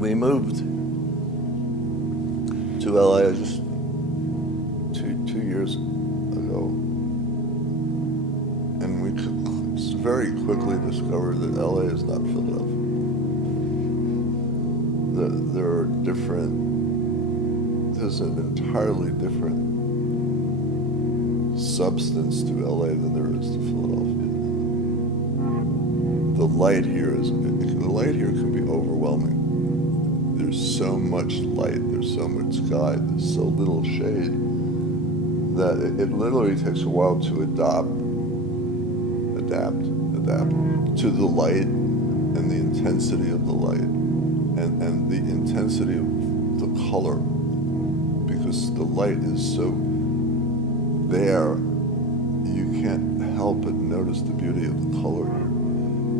we moved to LA just two years ago, and we very quickly discovered that LA is not Philadelphia. There are there's an entirely different substance to LA than there is to Philadelphia. The light here can be overwhelming. There's so much light, there's so much sky, there's so little shade that it literally takes a while to adapt to the light and the intensity of the light and the intensity of the color, because the light is so there, you can't help but notice the beauty of the color here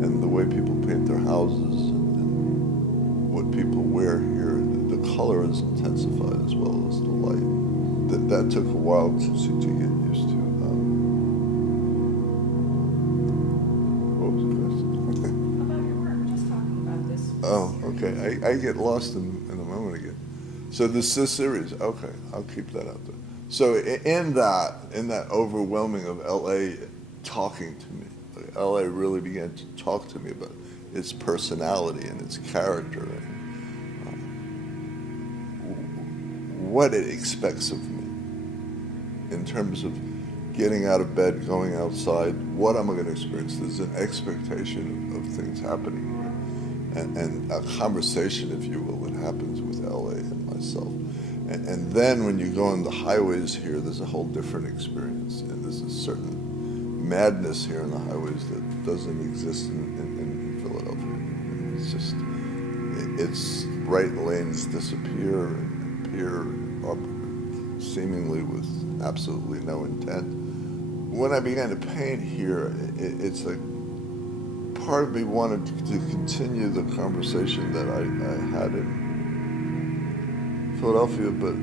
and the way people paint their houses and what people wear here. The color is intensified as well as the light. That took a while to get used to. What was the question? About your work, just talking about this. Oh, okay. I get lost in a moment again. So this series, okay, I'll keep that out there. So in that overwhelming of LA talking to me, LA really began to talk to me about its personality and its character and what it expects of me in terms of getting out of bed, going outside. What am I going to experience? There's an expectation of things happening here, and a conversation, if you will, that happens with LA and myself. And then when you go on the highways here, there's a whole different experience, and there's a certain madness here in the highways that doesn't exist in Philadelphia. It's right lanes disappear and appear up seemingly with absolutely no intent. When I began to paint here, it's like part of me wanted to continue the conversation that I had in Philadelphia, but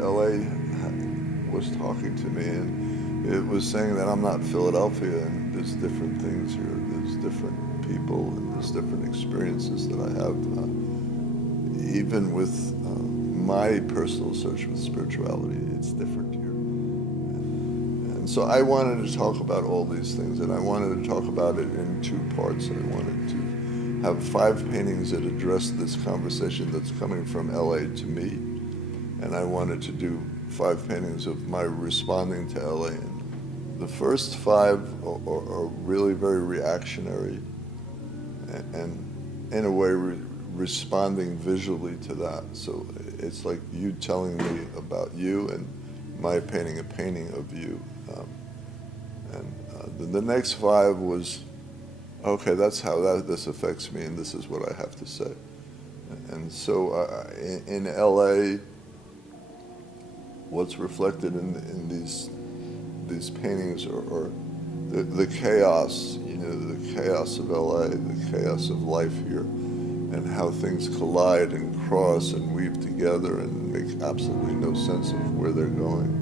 LA was talking to me, and it was saying that I'm not Philadelphia, and there's different things here, there's different people, and there's different experiences that I have, even with my personal search with spirituality. It's different here. And so I wanted to talk about all these things, and I wanted to talk about it in two parts. I wanted to have 5 paintings that address this conversation that's coming from LA to me, and I wanted to do 5 paintings of my responding to LA. And the first 5 are really very reactionary, and in a way responding visually to that. So it's like you telling me about you and my painting a painting of you. The next 5 was, okay, that's how this affects me, and this is what I have to say. And so in LA, what's reflected in these paintings are the chaos, the chaos of LA, the chaos of life here, and how things collide and cross and weave together and make absolutely no sense of where they're going.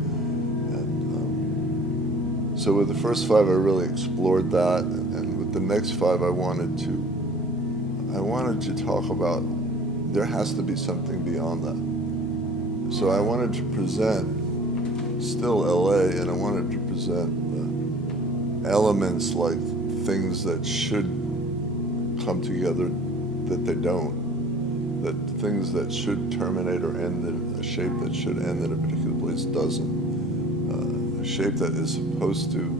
And so with the first 5, I really explored that, and with the next 5, I wanted to talk about there has to be something beyond that. So I wanted to present still LA, and I wanted to present elements like things that should come together that they don't, that things that should terminate or end in a shape that should end in a particular place doesn't, a shape that is supposed to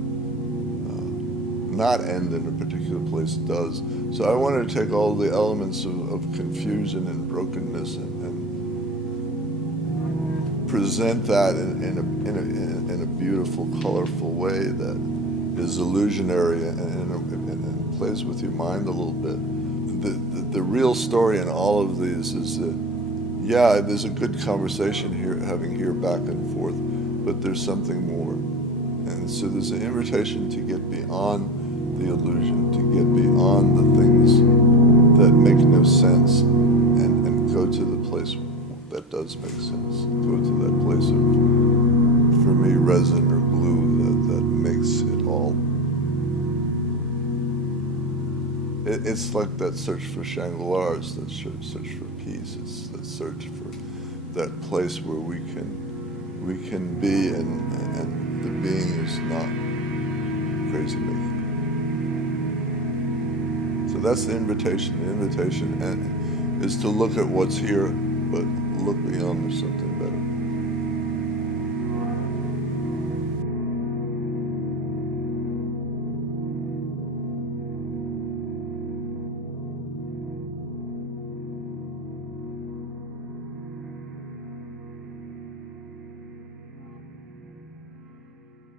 not end in a particular place does. So I wanted to take all the elements of confusion and brokenness and present that in a beautiful, colorful way that is illusionary and plays with your mind a little bit. The real story in all of these is that, yeah, there's a good conversation here, having here back and forth, but there's something more. And so there's an invitation to get beyond the illusion, to get beyond the things that make no sense, and go to the place that does make sense. Go to that place of, for me, resin or glue that makes it all It's like that search for Shangri-La, it's that search for peace. It's that search for that place where we can be, and the being is not crazy making. So that's the invitation. The invitation is to look at what's here, but look beyond. There's something better.